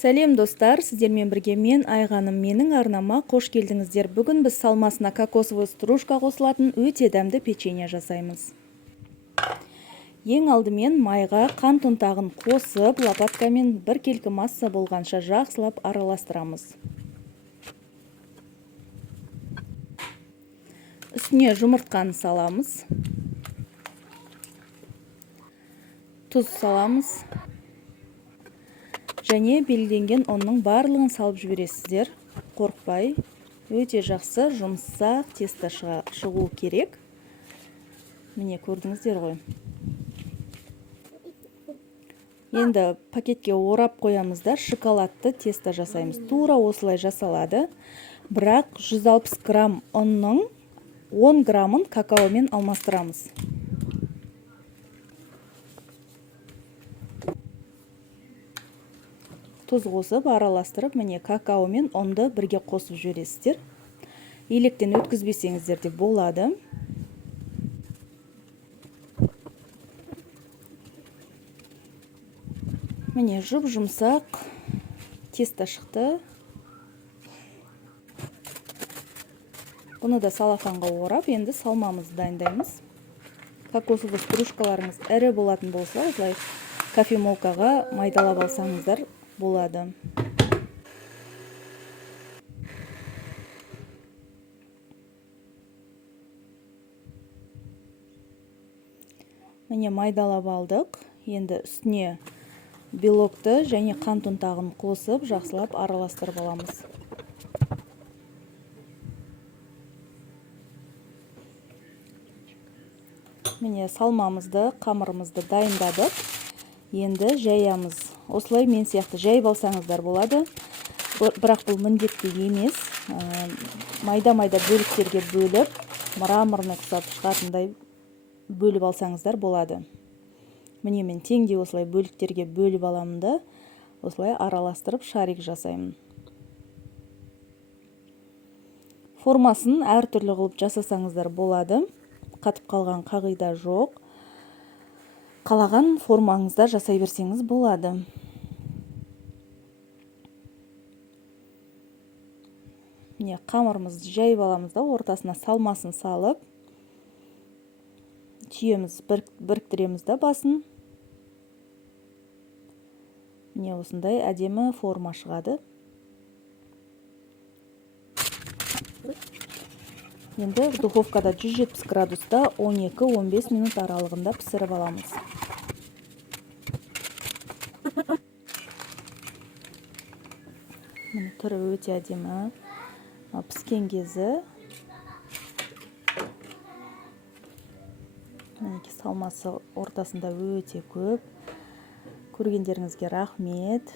Сәлем достар, сіздермен бірге мен Айғаным, менің арнама қош келдіңіздер. Бүгін біз салмасына кокосовый стружка қосылатын өте дәмді печенье жасаймыз. Ең алдымен майға қант ұнтағын қосып, лопаткамен біркелкі масса болғанша жақсылап араластырамыз. Үстіне жұмыртқаны саламыз. Тұз саламыз. Және белгіленген оның барлығын салып жібересіздер. Қорықпай, өте жақсы жұмсақ тесто шығу керек. Міне көрдіңіздер ғой. Енді пакетке орап қоямыз да шоколадты тесто жасаймыз. Тура осылай жасалады. Бірақ 160 грамм ұнның 10 граммын какаомен алмастырамыз. Тұз қосып, араластырып, міне какао мен ұнды бірге қосып жібересіздер. Електен өткізбесеңіздер де болады. Міне жұп-жұмсақ тесто шықты. Бұны да салафанға орап, енді салмамызды дайындаймыз. Кокосовый стружкаларыңыз ірі болатын болса, осылай кофемолкаға майдалап алсаңыздар болады. Міне майдалап алдық. Енді үстіне белокты және қант ұнтағын қосып, жақсылап араластырып аламыз. Міне салмамызды, қамырымызды дайындадық. Енді жаямыз. Осылай мен сияқты жайып алсаңыздар болады. Бірақ бұл міндетті емес. Майда-майда бөліктерге бөліп, мраморный құсап шығатындай бөліп алсаңыздар болады. Міне мен теңдей осылай бөліктерге бөліп аламын да, осылай араластырып шарик жасаймын. Формасын әртүрлі қылып жасасаңыздар болады. Қатып қалған қағида жоқ. Қалаған формаңызда жасай берсеңіз болады. Міне қамырымызды жайып аламыз да, ортасына салмасын салып, түйеміз біріктіреміз да басын. Міне осындай әдемі форма шығады. Енді духовкада 170 градуста 12-15 минут аралығында пісіріп аламыз. Міне түрі өте әдемі. Піскен кезі. Мінекей салмасы ортасында өте көп. Көргендеріңізге рахмет.